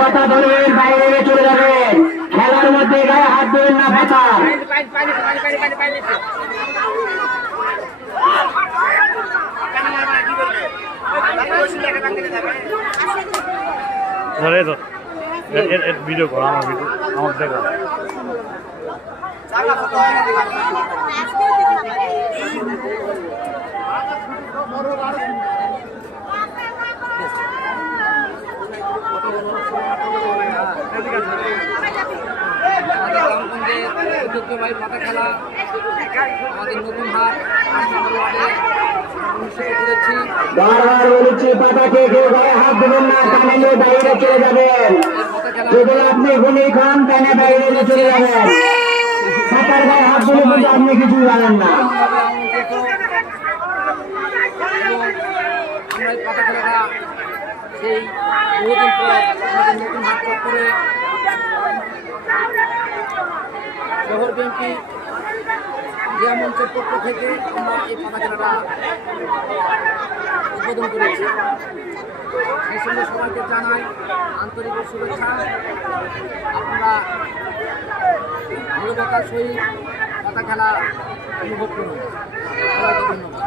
পাতা ধরবেন, বাইরে চলে যাবেন। খেলার মধ্যে গায়ে হাত দেবেন না পাতা। ভিডিও করো, আমার ভিডিও আমার দেখা ঐতিহ্যবাহী পাতা খেলা আমাদের নতুন হাট 8 নম্বর ওয়ার্ডে অনুষ্ঠিত করেছি। বারবার বলেছি পাতাকে কেউ গায়ে হাত দেবেন না, টানে বাইরে চলে যাবেন। যদি আপনি গুলি খান টানে বাইরে চলে যাবেন। পাতার গায়ে হাত দিলে কিন্তু আপনি কিছু জানেন না। আমরা এই পাতা খেলাটা সেই বহুদিন পর আমাদের নতুন হাট চত্বরে শহর বিএনপি ক্রীড়া মঞ্চের পক্ষ থেকে আমরা এই পাতা খেলাটা উদ্বোধন করেছি। সেই সঙ্গে সবাইকে জানাই আন্তরিক শুভেচ্ছা। আপনারা নিরবতার সহিত পাতা খেলা অনুভব করুন। সবাইকে ধন্যবাদ।